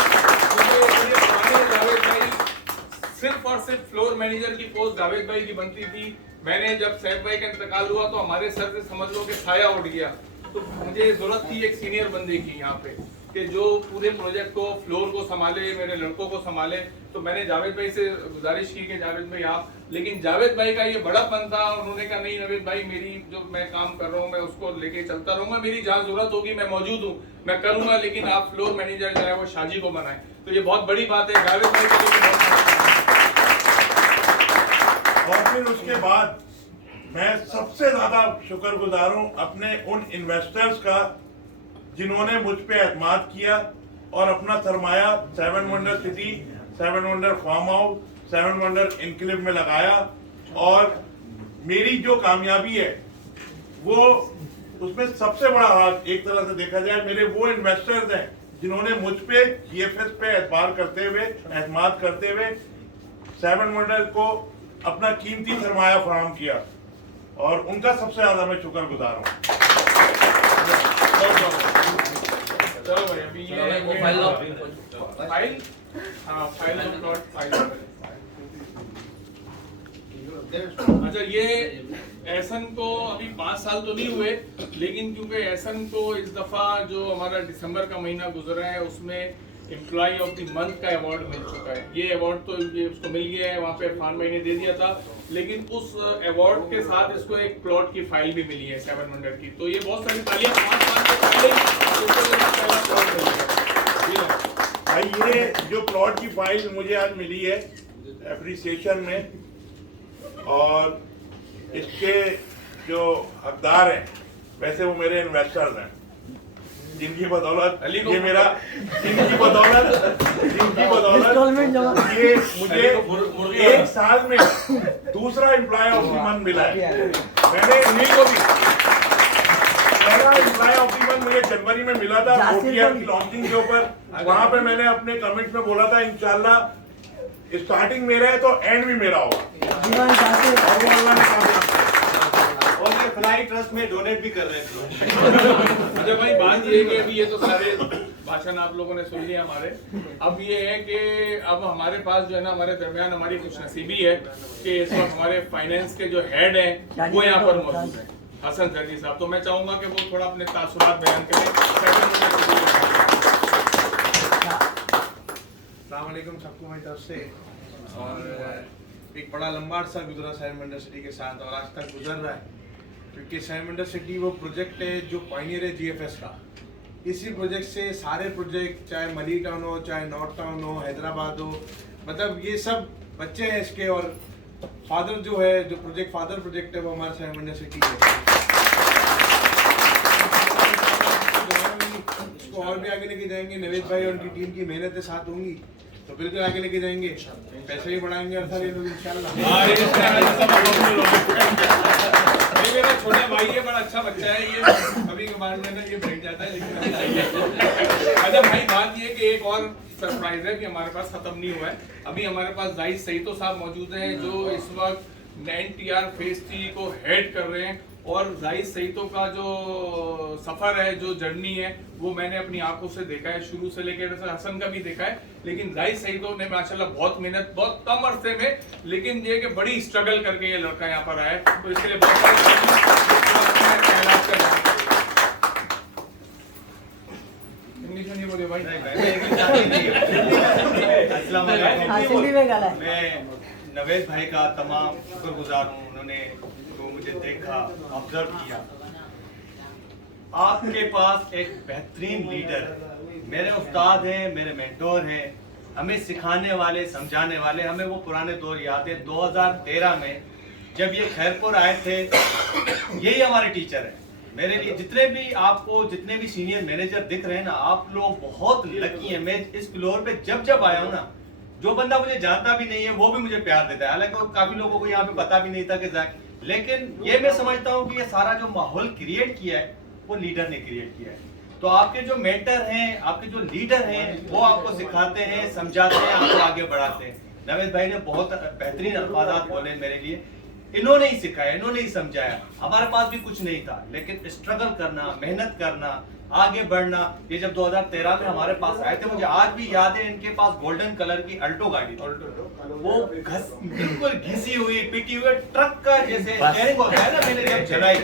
जावेद भाई सिर्फ और सिर्फ फ्लोर मैनेजर की पोस्ट जावेद भाई की बनती थी। मैंने जब सैफ भाई का इंतकाल हुआ तो हमारे सर से समझ लो कि साया उठ गया, तो मुझे जरूरत थी एक सीनियर बंदे की यहाँ पे कि जो पूरे प्रोजेक्ट को, फ्लोर को संभाले, मेरे लड़कों को संभाले। तो मैंने जावेद भाई से गुजारिश की कि जावेद भाई आप, लेकिन जावेद भाई का ये बड़ापन था, उन्होंने कहा नहीं नवेद भाई, मेरी जो मैं काम कर रहा हूँ मैं उसको लेके चलता रहूंगा, मेरी जहाँ जरूरत होगी मैं मौजूद हूँ, मैं करूंगा, लेकिन आप फ्लोर मैनेजर जो है वो शाजी को बनाए। तो ये बहुत बड़ी बात है जावेद भाई के लिए। और फिर उसके बाद मैं सबसे ज्यादा शुक्रगुजार हूँ अपने उन इन्वेस्टर्स का जिन्होंने मुझ पे एतमाद किया और अपना सरमाया 7 wonder city, 7 wonder farm house, 7 wonder enclave में लगाया। और मेरी जो कामयाबी है वो उसमें सबसे बड़ा हाथ एक तरह से देखा जाए मेरे वो इन्वेस्टर्स हैं जिन्होंने मुझ पे जीएफएस पे एतमाद करते हुए 7 वंडर को अपना कीमती सरमाया फराहम किया, और उनका सबसे ज्यादा मैं शुक्रगुजार हूँ। चलो भाई अभी ये फाइल अच्छा, ये एहसन को अभी 5 साल तो नहीं हुए, लेकिन क्योंकि एहसन को इस दफा जो हमारा दिसंबर का महीना गुजरा है उसमें एम्प्लॉय ऑफ द मंथ का अवार्ड मिल चुका है। ये अवार्ड तो ये उसको मिल गया है, वहाँ पे इरफान भाई ने दे दिया था, लेकिन उस अवार्ड के साथ इसको एक प्लॉट की फाइल भी मिली है 7 वंडर की। तो ये बहुत सारी तालियां 5 साल से पहले पहला प्लॉट मिल गया भाई। ये जो प्लॉट की फाइल मुझे आज मिली है एप्रिसिएशन में, और इसके जो हकदार हैं वैसे वो मेरे इन्वेस्टर्स हैं, जिनकी बदौलत ये मेरा जिनकी बदौलत ये मुझे 1 साल में दूसरा एम्प्लॉय ऑफ द मंथ मिला है। मैंने इन्हीं को भी पहला एम्प्लॉय ऑफ द मंथ मुझे जनवरी में मिला था OTR की लॉन्चिंग के ऊपर। वहां पे मैंने अपने कमेंट में बोला था इंशाल्लाह स्टार्टिंग मेरा है तो एंड भी मेरा होगा, और वो अल्लाह ने कामयाब किया। और मैं फ्लाई ट्रस्ट में डोनेट भी कर रहे हैं। अच्छा भाई, बात ये है कि अभी ये तो सारे भाषण आप लोगों ने सुन लिया हमारे। अब ये है कि अब हमारे पास जो है ना, हमारे दरमियान हमारी खुशनसीबी है कि इस वक्त हमारे फाइनेंस के जो हेड हैं वो यहाँ पर मौजूद हैं, हसन जर्दी साहब। तो मैं चाहूंगा कि वो थोड़ा अपने तासुरात बयान करें। अस्सलामुअलैकुम सबको मेरी तरफ से। और एक बड़ा लंबा अर्सा गुजरा 7 वंडर सिटी के साथ, और आज तक गुजर रहा है, क्योंकि 7 वंडर सिटी वो प्रोजेक्ट है जो पायनियर है GFS का। इसी प्रोजेक्ट से सारे प्रोजेक्ट, चाहे मली टाउन हो, चाहे नॉर्थ टाउन हो, हैदराबाद हो, मतलब ये सब बच्चे हैं इसके। और फादर जो है, जो प्रोजेक्ट फादर प्रोजेक्ट है वो हमारा 7 वंडर सिटी है। इसको और भी आगे लेके जाएंगे, नवेद भाई और उनकी टीम की मेहनतें साथ होंगी तो बिल्कुल आगे लेके जाएंगे, पैसे भी बढ़ाएंगे और सर ये लोग इंशाल्लाह। मेरा छोटा भाई है, बड़ा अच्छा बच्चा है ये, अभी कमांड में ये बैठ जाता है लेकिन अच्छा भाई, बात ये कि एक और सरप्राइज है कि हमारे पास खत्म नहीं हुआ है। अभी हमारे पास जाहिद सईतो साहब मौजूद हैं जो इस वक्त NTR फेज 3 को हेड कर रहे हैं। और जाहिद सईतो का जो सफर है, जो जर्नी है, वो मैंने अपनी आंखों से देखा है शुरू से लेकर, हसन का भी देखा है। लेकिन जाहिद सईतो ने माशाल्लाह बहुत मेहनत, बहुत कम अरसे में, लेकिन ये कि बड़ी स्ट्रगल करके ये लड़का यहाँ पर आया है, तो इसके लिए बहुत इंग्लिश नहीं बोले भाई। मैं नवेद भाई का तमाम शुक्रगुजार हूँ, उन्होंने तो मुझे देखा, ऑब्जर्व किया। आपके पास एक बेहतरीन लीडर है, मेरे उस्ताद हैं, मेरे मेंटोर हैं, हमें सिखाने वाले, समझाने वाले। हमें वो पुराने दौर याद है 2013 में जब ये खैरपुर आए थे, यही हमारे टीचर हैं। मेरे लिए जितने भी सीनियर मैनेजर दिख रहे हैं ना, आप लोग बहुत लकी हैं। मैं इस फ्लोर पे जब आया हूँ ना, जो बंदा मुझे जानता भी नहीं है वो भी मुझे प्यार देता है। हालांकि काफी लोगों को यहाँ पे पता भी नहीं था कि लेकिन ये मैं समझता हूँ कि ये सारा जो माहौल क्रिएट किया है वो लीडर ने क्रिएट किया है। तो आपके जो मेंटर हैं, आपके जो लीडर हैं, वो आपको सिखाते हैं, समझाते हैं, आपको आगे बढ़ाते हैं। नवेद भाई ने बहुत बेहतरीन अल्फाजात बोले मेरे लिए। इन्होंने ही सिखाया, इन्होंने ही समझाया। हमारे पास भी कुछ नहीं था, लेकिन स्ट्रगल करना, मेहनत करना, आगे बढ़ना। ये जब 2013 में हमारे पास आए थे, मुझे आज भी याद है, इनके पास गोल्डन कलर की अल्टो गाड़ी थी। वो बिल्कुल घिसी हुई, पिटी हुई ट्रक का जैसे शेयरिंग होता है ना, मैंने जब चलाई।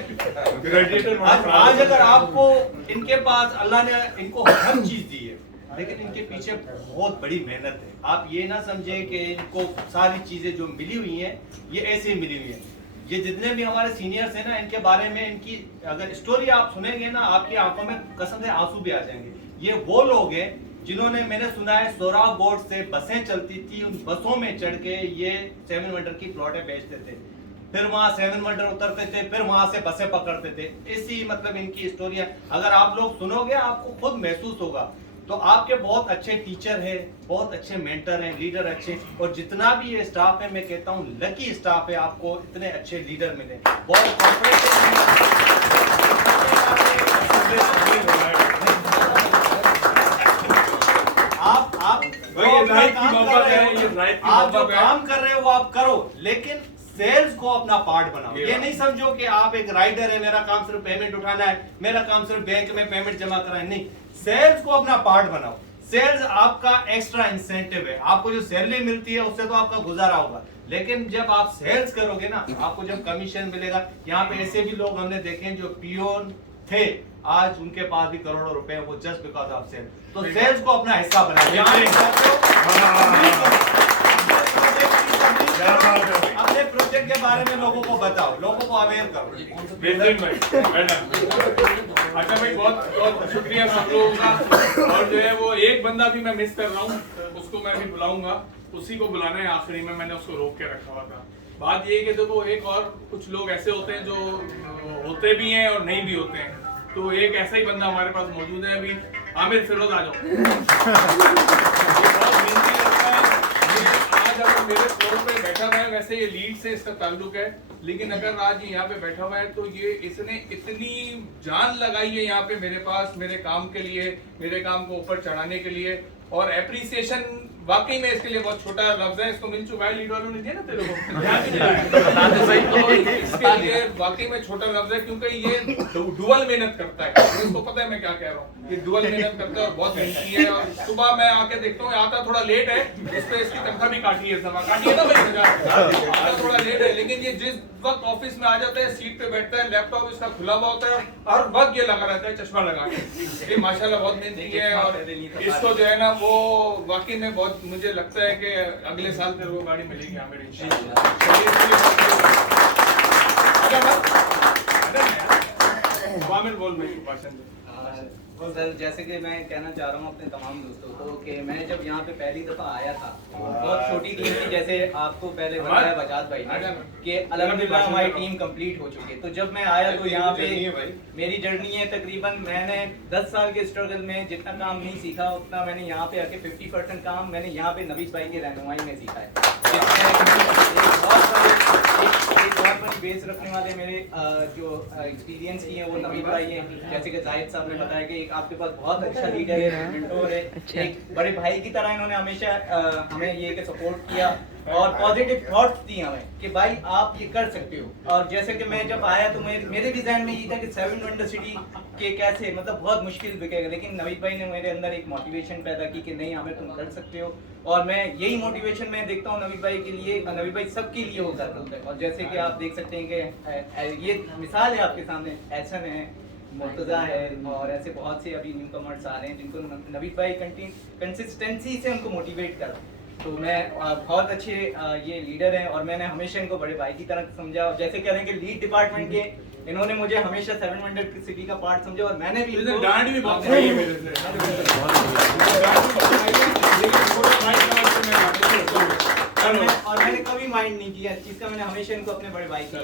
आज अगर आपको इनके पास, अल्लाह ने इनको हर चीज दी है, लेकिन इनके पीछे बहुत बड़ी मेहनत है। आप ये ना समझे कि इनको सारी चीजें जो मिली हुई हैं ये ऐसे मिली हुई हैं। ये जितने भी हमारे सीनियर्स हैं ना, इनके बारे में, इनकी अगर स्टोरी आप सुनेंगे ना, आपकी आंखों में कसम से आंसू भी आ जाएंगे। ये वो लोग हैं जिन्होंने, मैंने सुना है, सोराव बोर्ड से बसें चलती थी, उन बसों में चढ़ के ये 7 वंडर की प्लॉटें बेचते थे, फिर वहां 7 वंडर उतरते थे, फिर वहां से बसें पकड़ते थे। इसी मतलब इनकी स्टोरी है। अगर आप लोग सुनोगे आपको खुद महसूस होगा। तो आपके बहुत अच्छे टीचर हैं, बहुत अच्छे मेंटर हैं, लीडर अच्छे, और जितना भी ये स्टाफ है, मैं कहता हूँ लकी स्टाफ है, आपको इतने अच्छे लीडर मिले। बहुत आप जो काम कर रहे हो वो आप करो, लेकिन सेल्स को अपना पार्ट बनाओ। ये नहीं समझो कि आप एक राइडर है, मेरा काम सिर्फ पेमेंट उठाना है, मेरा काम सिर्फ बैंक में पेमेंट जमा करना है। नहीं, सेल्स को अपना पार्ट बनाओ। सेल्स आपका एक्स्ट्रा इंसेंटिव है। आपको जो सैलरी मिलती है उससे तो आपका गुजारा होगा, लेकिन जब आप सेल्स करोगे ना, आपको जब कमीशन मिलेगा। यहाँ पे ऐसे भी लोग हमने देखे जो पियोन थे, आज उनके पास भी करोड़ों रुपए हैं, वो जस्ट बिकॉज ऑफ सेल। तो सेल्स को अपना हिस्सा अपने प्रोजेक्ट के बारे में लोगों को बताओ, लोगों को अवेयर करो। अच्छा भाई, बहुत बहुत शुक्रिया सब लोगों का। और जो है वो एक बंदा भी मैं मिस कर रहा हूँ, उसको मैं भी बुलाऊंगा, उसी को बुलाना है आखिरी में, मैंने उसको रोक के रखा हुआ था। बात ये है कि देखो एक और कुछ लोग ऐसे होते हैं जो होते भी हैं और नहीं भी होते हैं, तो एक ऐसा ही बंदा हमारे पास मौजूद है अभी, आमिर फिरोज, आ जाओ। ये बहुत मेहनती लड़का है, ये आज अगर मेरे फ्लोर पे बैठा हुआ है, वैसे ये लीड से इसका ताल्लुक है, लेकिन अगर आज ये यहाँ पे बैठा हुआ है तो ये इसने इतनी जान लगाई है यहाँ पे मेरे पास, मेरे काम के लिए, मेरे काम को ऊपर चढ़ाने के लिए। और एप्रिसिएशन वाकई में इसके लिए बहुत छोटा लफ्ज है, इसको मिल चुका है, लीड वालों ने दिया ना तेरे को, तो इसके लिए वाकई में छोटा लफ्ज है, क्योंकि ये डुअल मेहनत करता है। इसको पता है मैं क्या कह रहा हूँ, ये डुअल मेहनत करता है और बहुत मेहनती है। और सुबह मैं आके देखता हूँ, आता थोड़ा लेट है, इस पे इसकी तनख्वाह भी काटी है, समा काटी है ना भाई, आता थोड़ा लेट है, लेकिन ये जिस वक्त ऑफिस में आ जाता है, सीट पे बैठता है, लैपटॉप इसका खुला हुआ होता है, हर वक्त ये लगा रहता है चश्मा लगा के। ये माशाल्लाह बहुत मेहनती है, और इसको जो है ना वो वाकई में बहुत, मुझे लगता है कि अगले साल तेरे को गाड़ी मिलेगी आमिर इंशाल्लाह। आमिर बोल भाई भाषण दे। सर, जैसे कि मैं कहना चाह रहा हूँ अपने तमाम दोस्तों को कि मैं जब यहाँ पे पहली दफ़ा आया था, बहुत छोटी टीम थी, जैसे आपको पहले बताया बजाज भाई ने कि अल्हम्दुलिल्लाह हमारी टीम कंप्लीट हो चुकी है। तो जब मैं आया तो यहाँ पे मेरी जर्नी है, तकरीबन मैंने 10 साल के स्ट्रगल में जितना काम नहीं सीखा, उतना मैंने यहाँ पे आके 50% काम मैंने यहाँ पे नवीस भाई की रहनुमाई में सीखा है। बेस रखने वाले मेरे जो एक्सपीरियंस की है वो नवीद भाई हैं, जैसे कि जाहिद साहब ने बताया कि एक आपके पास बहुत अच्छा लीडर है, मेंटोर है, एक बड़े भाई की तरह इन्होंने हमेशा हमें ये कि सपोर्ट किया और पॉजिटिव थॉट्स दिए हमें कि भाई आप ये कर सकते हो। और जैसे कि मैं जब आया तो मेरे भी ज़हन में ये था कि 7 वंडर सिटी के कैसे, मतलब बहुत मुश्किल बिकेगा, लेकिन नवीद भाई ने मेरे अंदर एक मोटिवेशन पैदा की कि नहीं हमें तुम कर सकते हो। और मैं यही मोटिवेशन मैं देखता हूँ नवीद भाई के लिए, नवीद भाई सबके लिए वो कर रहे हैं। और जैसे कि आप देख सकते हैं कि ये मिसाल है आपके सामने, एहसन है, मुर्तज़ा है, और ऐसे बहुत से अभी न्यू कमर्स आ रहे हैं जिनको नवीद भाई कंसिस्टेंसी से उनको मोटिवेट कर। तो मैं बहुत अच्छे ये लीडर हैं और मैंने हमेशा इनको बड़े भाई की तरह समझा। और जैसे कह रहे हैं कि लीड डिपार्टमेंट के इन्होंने मुझे हमेशा 7 वंडर सिटी का पार्ट समझा और मैंने भी डांट भी बहुत खाई है मेरे से। और मैंने कभी माइंड नहीं किया इस चीज़ का, मैंने हमेशा इनको अपने बड़े भाई की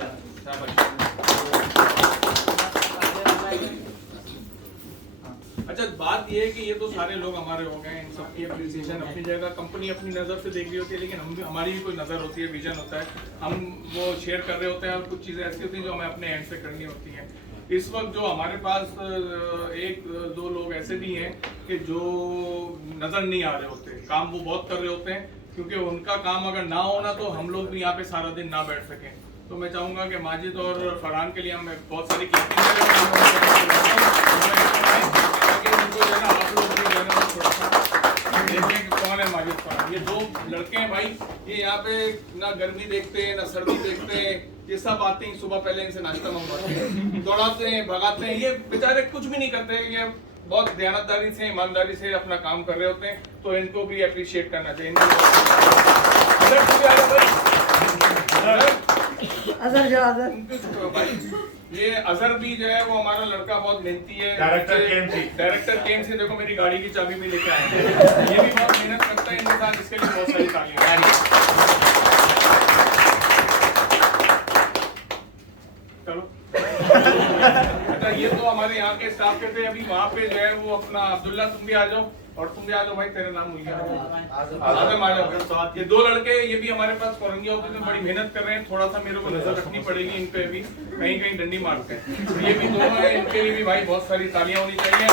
अच्छा, बात ये है कि ये तो सारे लोग हमारे हो गए, इन सबकी एप्रिसिएशन अपनी जगह, कंपनी अपनी नज़र से देख रही होती है, लेकिन हमारी भी कोई नज़र होती है, विजन होता है, हम वो शेयर कर रहे होते हैं, और कुछ चीज़ें ऐसी होती हैं जो हमें अपने एंड से करनी होती हैं। इस वक्त जो हमारे पास 1-2 लोग ऐसे भी हैं कि जो नज़र नहीं आ रहे होते, काम वो बहुत कर रहे होते हैं, क्योंकि उनका काम अगर ना होना तो हम लोग भी यहाँ पे सारा दिन ना बैठ सकें। तो मैं चाहूँगा कि माजिद और फरहान के लिए हम बहुत सारी कौन है माजिद फरहान, ये 2 लड़के हैं भाई, ये यहाँ पे ना गर्मी देखते हैं ना सर्दी देखते हैं, ये सब आते हैं सुबह, पहले इनसे नाश्ता मंगवाते हैं, दौड़ाते हैं, भगाते हैं, ये बेचारे कुछ भी नहीं करते, ये बहुत दयानतदारी से, ईमानदारी से अपना काम कर रहे होते हैं। तो इनको भी अप्रिशिएट करना चाहिए। ये अजहर भी जो है वो हमारा लड़का बहुत मेहनती है, डायरेक्टर केएमसी देखो मेरी गाड़ी की चाबी भी लेके आए हैं, ये भी बहुत मेहनत करता है इंसान, इसके लिए बहुत सारी तालियां। चलो अच्छा, ये तो हमारे यहाँ के स्टाफ के थे। अभी वहाँ पे जो है वो अपना अब्दुल्ला, तुम भी आ जाओ, और तुम भी आ जाओ भाई, तेरा नाम हुई आजम, आ जाओ। ये 2 लड़के ये भी हमारे पास फौरंगी ऑफिस में बड़ी मेहनत कर रहे हैं, थोड़ा सा मेरे को नजर रखनी पड़ेगी इन पे भी, कहीं कहीं डंडी मारते हैं, तो ये भी दोनों हैं, इनके लिए भी भाई बहुत सारी तालियां होनी चाहिए।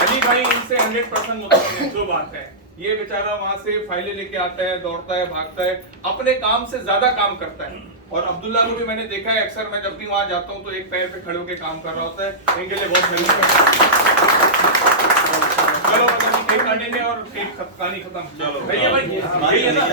अली भाई इनसे 100% मुतमिन है, जो बात है, ये बेचारा वहाँ से फाइलें लेके आता है, दौड़ता है, भागता है, अपने काम से ज्यादा काम करता है। और अब्दुल्ला को भी मैंने देखा है अक्सर, मैं जब भी वहाँ जाता हूँ तो एक पैर पे खड़े होकर काम कर रहा होता है, इनके लिए बहुत हेल्प करता है। चलो मतलब केक काटेंगे और केक कहानी खत्म। चलो भैया भाई, यही है ना।